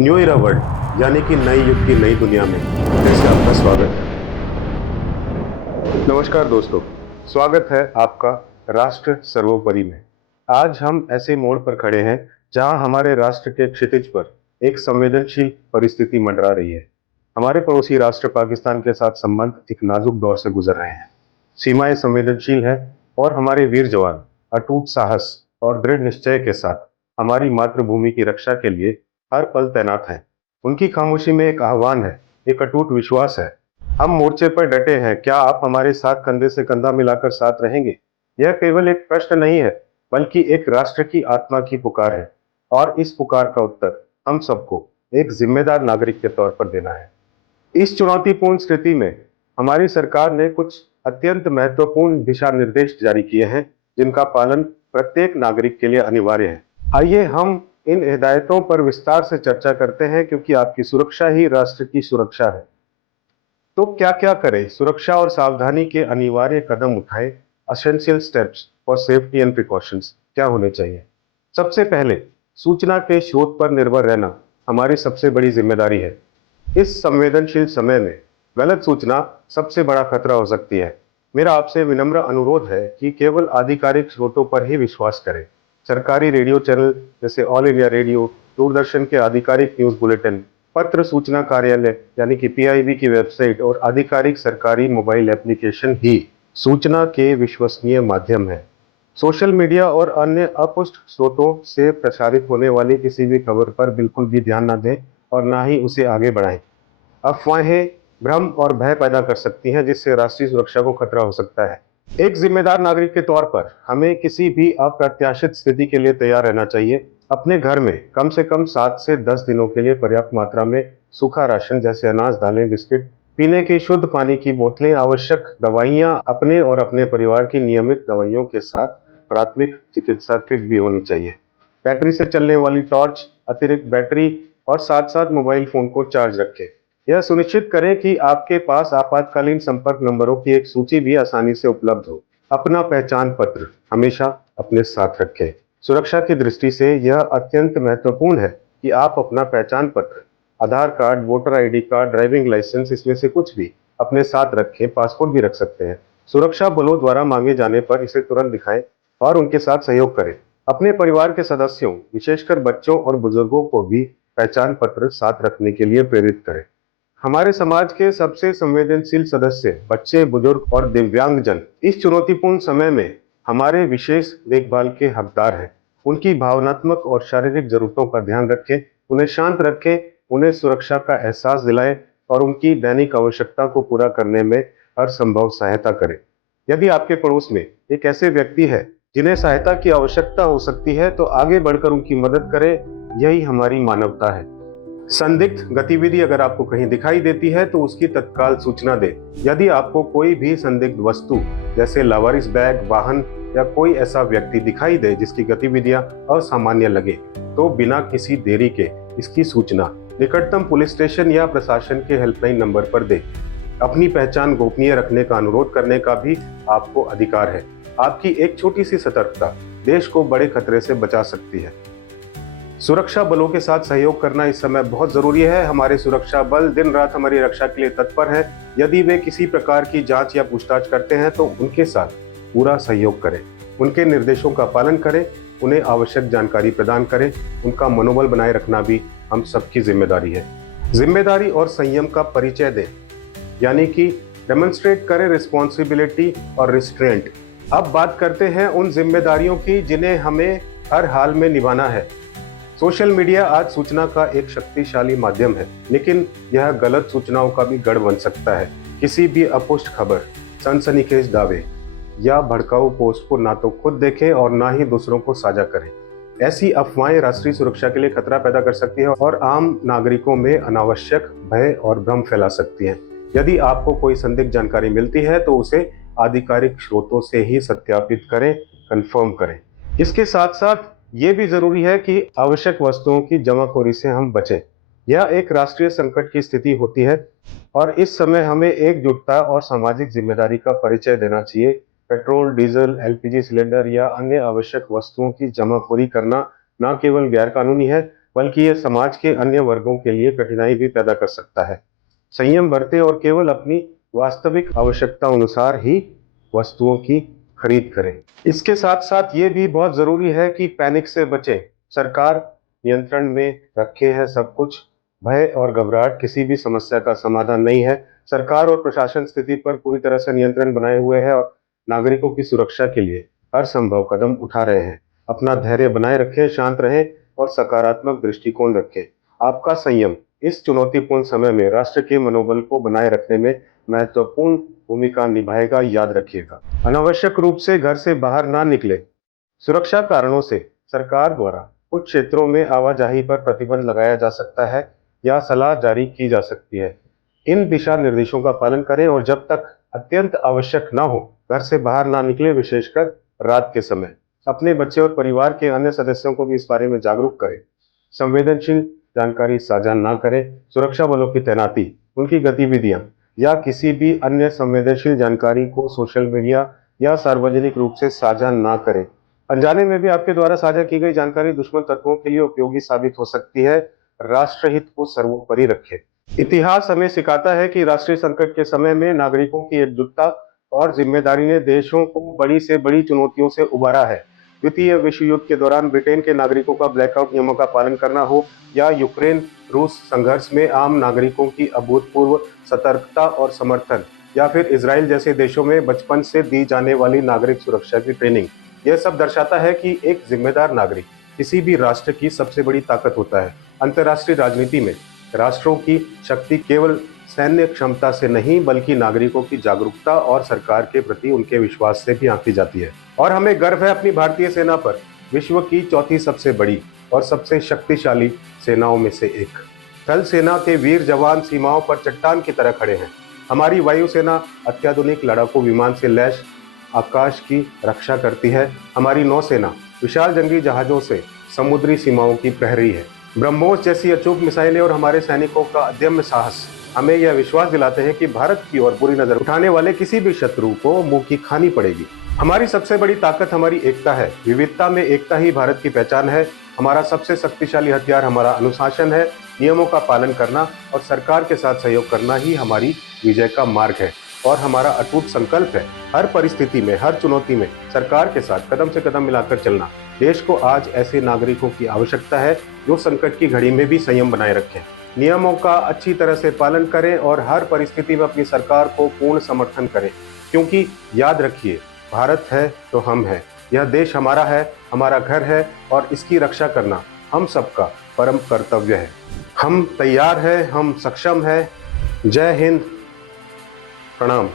New इरा world यानी कि नई युग की नई दुनिया में फिर से आपका स्वागत है। नमस्कार दोस्तों, स्वागत है आपका राष्ट्र सर्वोपरि में। आज हम ऐसे मोड़ पर खड़े हैं जहां हमारे राष्ट्र के क्षितिज पर एक संवेदनशील परिस्थिति मंडरा रही है। हमारे पड़ोसी राष्ट्र पाकिस्तान के साथ संबंध एक नाजुक दौर से गुजर रहे हैं। सीमाएं संवेदनशील है और हमारे वीर जवान अटूट साहस और दृढ़ निश्चय के साथ हमारी मातृभूमि की रक्षा के लिए हर पल तैनात हैं। उनकी खामोशी में एक आह्वान है, एक अटूट विश्वास है। हम मोर्चे पर डटे हैं, क्या आप हमारे साथ कंधे से कंधा मिलाकर साथ रहेंगे? यह केवल एक प्रश्न नहीं है, बल्कि एक राष्ट्र की आत्मा की पुकार है। और इस पुकार का उत्तर हम सबको एक जिम्मेदार नागरिक के तौर पर देना है। इस चुनौतीपूर्ण स्थिति में हमारी सरकार ने कुछ अत्यंत महत्वपूर्ण दिशा निर्देश जारी किए हैं, जिनका पालन प्रत्येक नागरिक के लिए अनिवार्य है। आइए हम इन हिदायतों पर विस्तार से चर्चा करते हैं, क्योंकि आपकी सुरक्षा ही राष्ट्र की सुरक्षा है। तो क्या क्या करें? सुरक्षा और सावधानी के अनिवार्य कदम उठाएं। Essential steps for safety and precautions क्या होने चाहिए? सबसे पहले, सूचना के स्रोत पर निर्भर रहना हमारी सबसे बड़ी जिम्मेदारी है। इस संवेदनशील समय में गलत सूचना सबसे बड़ा खतरा हो सकती है। मेरा आपसे विनम्र अनुरोध है कि केवल आधिकारिक स्रोतों पर ही विश्वास करें। सरकारी रेडियो चैनल जैसे ऑल इंडिया रेडियो, दूरदर्शन के आधिकारिक न्यूज बुलेटिन, पत्र सूचना कार्यालय यानी कि पीआईबी की वेबसाइट और आधिकारिक सरकारी मोबाइल एप्लीकेशन ही सूचना के विश्वसनीय माध्यम है। सोशल मीडिया और अन्य अपुष्ट स्रोतों से प्रसारित होने वाली किसी भी खबर पर बिल्कुल भी ध्यान न दें और ना ही उसे आगे बढ़ाएं। अफवाहें भ्रम और भय पैदा कर सकती हैं, जिससे राष्ट्रीय सुरक्षा को खतरा हो सकता है। एक जिम्मेदार नागरिक के तौर पर हमें किसी भी अप्रत्याशित स्थिति के लिए तैयार रहना चाहिए। अपने घर में कम से कम 7 से 10 दिनों के लिए पर्याप्त मात्रा में सूखा राशन जैसे अनाज, दालें, बिस्किट, पीने की शुद्ध पानी की बोतलें, आवश्यक दवाइयां, अपने और अपने परिवार की नियमित दवाइयों के साथ प्राथमिक चिकित्सा किट भी होनी चाहिए। बैटरी से चलने वाली टॉर्च, अतिरिक्त बैटरी और साथ साथ मोबाइल फोन को चार्ज रखें। यह सुनिश्चित करें कि आपके पास आपातकालीन संपर्क नंबरों की एक सूची भी आसानी से उपलब्ध हो। अपना पहचान पत्र हमेशा अपने साथ रखें। सुरक्षा की दृष्टि से यह अत्यंत महत्वपूर्ण है कि आप अपना पहचान पत्र, Aadhaar card, voter ID card, driving licence, इसमें से कुछ भी अपने साथ रखें। पासपोर्ट भी रख सकते हैं। सुरक्षा बलों द्वारा मांगे जाने पर इसे तुरंत दिखाएं और उनके साथ सहयोग करें। अपने परिवार के सदस्यों, विशेषकर बच्चों और बुजुर्गों को भी पहचान पत्र साथ रखने के लिए प्रेरित करें। हमारे समाज के सबसे संवेदनशील सदस्य बच्चे, बुजुर्ग और दिव्यांगजन इस चुनौतीपूर्ण समय में हमारे विशेष देखभाल के हकदार हैं। उनकी भावनात्मक और शारीरिक जरूरतों का ध्यान रखें, उन्हें शांत रखें, उन्हें सुरक्षा का एहसास दिलाएं और उनकी दैनिक आवश्यकता को पूरा करने में हर संभव सहायता करें। यदि आपके पड़ोस में एक ऐसे व्यक्ति है जिन्हें सहायता की आवश्यकता हो सकती है, तो आगे बढ़कर उनकी मदद करें। यही हमारी मानवता है। संदिग्ध गतिविधि अगर आपको कहीं दिखाई देती है तो उसकी तत्काल सूचना दें। यदि आपको कोई भी संदिग्ध वस्तु जैसे लावारिस बैग, वाहन या कोई ऐसा व्यक्ति दिखाई दे जिसकी गतिविधियां असामान्य लगे, तो बिना किसी देरी के इसकी सूचना निकटतम पुलिस स्टेशन या प्रशासन के हेल्पलाइन नंबर पर दें। अपनी पहचान गोपनीय रखने का अनुरोध करने का भी आपको अधिकार है। आपकी एक छोटी सी सतर्कता देश को बड़े खतरे से बचा सकती है। सुरक्षा बलों के साथ सहयोग करना इस समय बहुत जरूरी है। हमारे सुरक्षा बल दिन रात हमारी रक्षा के लिए तत्पर है। यदि वे किसी प्रकार की जांच या पूछताछ करते हैं तो उनके साथ पूरा सहयोग करें, उनके निर्देशों का पालन करें, उन्हें आवश्यक जानकारी प्रदान करें। उनका मनोबल बनाए रखना भी हम सबकी जिम्मेदारी है। जिम्मेदारी और संयम का परिचय दें, यानी कि डेमोन्स्ट्रेट करें रिस्पॉन्सिबिलिटी और रिस्ट्रेंट। अब बात करते हैं उन जिम्मेदारियों की जिन्हें हमें हर हाल में निभाना है। सोशल मीडिया आज सूचना का एक शक्तिशाली माध्यम है, लेकिन यह गलत सूचनाओं का भी गढ़ बन सकता है। किसी भी अपुष्ट खबर, सनसनीखेज दावे या भड़काऊ पोस्ट को ना तो खुद देखें और ना ही दूसरों को साझा करें। ऐसी अफवाहें राष्ट्रीय सुरक्षा के लिए खतरा पैदा कर सकती हैं और आम नागरिकों में अनावश्यक भय और भ्रम फैला सकती हैं। यदि आपको कोई संदिग्ध जानकारी मिलती है तो उसे आधिकारिक स्रोतों से ही सत्यापित करें, कंफर्म करें। इसके साथ साथ ये भी जरूरी है कि आवश्यक वस्तुओं की जमाखोरी से हम बचें। यह एक राष्ट्रीय संकट की स्थिति होती है और इस समय हमें एकजुटता और सामाजिक जिम्मेदारी का परिचय देना चाहिए। पेट्रोल, डीजल, एलपीजी सिलेंडर या अन्य आवश्यक वस्तुओं की जमाखोरी करना न केवल गैर कानूनी है, बल्कि ये समाज के अन्य वर्गों के लिए कठिनाई भी पैदा कर सकता है। संयम बरतें और केवल अपनी वास्तविक आवश्यकता अनुसार ही वस्तुओं की खरीद करें। इसके साथ साथ ये भी बहुत जरूरी है कि पैनिक से बचें। सरकार नियंत्रण में रखे है सब कुछ। भय और घबराहट किसी भी समस्या का समाधान नहीं है। सरकार और प्रशासन स्थिति पर पूरी तरह से नियंत्रण बनाए हुए है और नागरिकों की सुरक्षा के लिए हर संभव कदम उठा रहे हैं। अपना धैर्य बनाए रखें, शांत रहें और सकारात्मक दृष्टिकोण रखें। आपका संयम इस चुनौतीपूर्ण समय में राष्ट्र के मनोबल को बनाए रखने में महत्वपूर्ण भूमिका निभाएगा, याद रखिएगा। अनावश्यक रूप से घर से बाहर ना निकले। सुरक्षा कारणों से सरकार द्वारा कुछ क्षेत्रों में आवाजाही पर प्रतिबंध लगाया जा सकता है या सलाह जारी की जा सकती है। इन दिशा निर्देशों का पालन करें और जब तक अत्यंत आवश्यक ना हो घर से बाहर ना निकले, विशेषकर रात के समय। अपने बच्चे और परिवार के अन्य सदस्यों को भी इस बारे में जागरूक करें। संवेदनशील जानकारी साझा ना करें। सुरक्षा बलों की तैनाती, उनकी गतिविधियां या किसी भी अन्य संवेदनशील जानकारी को सोशल मीडिया या सार्वजनिक रूप से साझा ना करें। अनजाने में भी आपके द्वारा साझा की गई जानकारी दुश्मन तत्वों के लिए उपयोगी साबित हो सकती है। राष्ट्रहित को सर्वोपरि रखें। इतिहास हमें सिखाता है कि राष्ट्रीय संकट के समय में नागरिकों की एकजुटता और जिम्मेदारी ने देशों को बड़ी से बड़ी चुनौतियों से उबारा है। द्वितीय विश्व युद्ध के दौरान ब्रिटेन के नागरिकों का ब्लैकआउट नियमों का पालन करना हो या यूक्रेन रूस संघर्ष में आम नागरिकों की अभूतपूर्व सतर्कता और समर्थन, या फिर इसराइल जैसे देशों में बचपन से दी जाने वाली नागरिक सुरक्षा की ट्रेनिंग, यह सब दर्शाता है कि एक जिम्मेदार नागरिक किसी भी राष्ट्र की सबसे बड़ी ताकत होता है। अंतर्राष्ट्रीय राजनीति में राष्ट्रों की शक्ति केवल सैन्य क्षमता से नहीं बल्कि नागरिकों की जागरूकता और सरकार के प्रति उनके विश्वास से भी आंकी जाती है। और हमें गर्व है अपनी भारतीय सेना पर, विश्व की चौथी सबसे बड़ी और सबसे शक्तिशाली सेनाओं में से एक। थल सेना के वीर जवान सीमाओं पर चट्टान की तरह खड़े हैं। हमारी वायुसेना अत्याधुनिक लड़ाकू विमान से लैस आकाश की रक्षा करती है। हमारी नौसेना विशाल जंगी जहाजों से समुद्री सीमाओं की प्रहरी है। ब्रह्मोस जैसी अचूक मिसाइलें और हमारे सैनिकों का अदम्य साहस हमें यह विश्वास दिलाते हैं कि भारत की ओर बुरी नजर उठाने वाले किसी भी शत्रु को मुंह की खानी पड़ेगी। हमारी सबसे बड़ी ताकत हमारी एकता है। विविधता में एकता ही भारत की पहचान है। हमारा सबसे शक्तिशाली हथियार हमारा अनुशासन है। नियमों का पालन करना और सरकार के साथ सहयोग करना ही हमारी विजय का मार्ग है और हमारा अटूट संकल्प है हर परिस्थिति में, हर चुनौती में सरकार के साथ कदम से कदम मिलाकर चलना। देश को आज ऐसे नागरिकों की आवश्यकता है जो संकट की घड़ी में भी संयम बनाए रखें, नियमों का अच्छी तरह से पालन करें और हर परिस्थिति में अपनी सरकार को पूर्ण समर्थन करें। क्योंकि याद रखिए, भारत है तो हम हैं। यह देश हमारा है, हमारा घर है और इसकी रक्षा करना हम सबका परम कर्तव्य है। हम तैयार हैं, हम सक्षम हैं। जय हिंद, प्रणाम।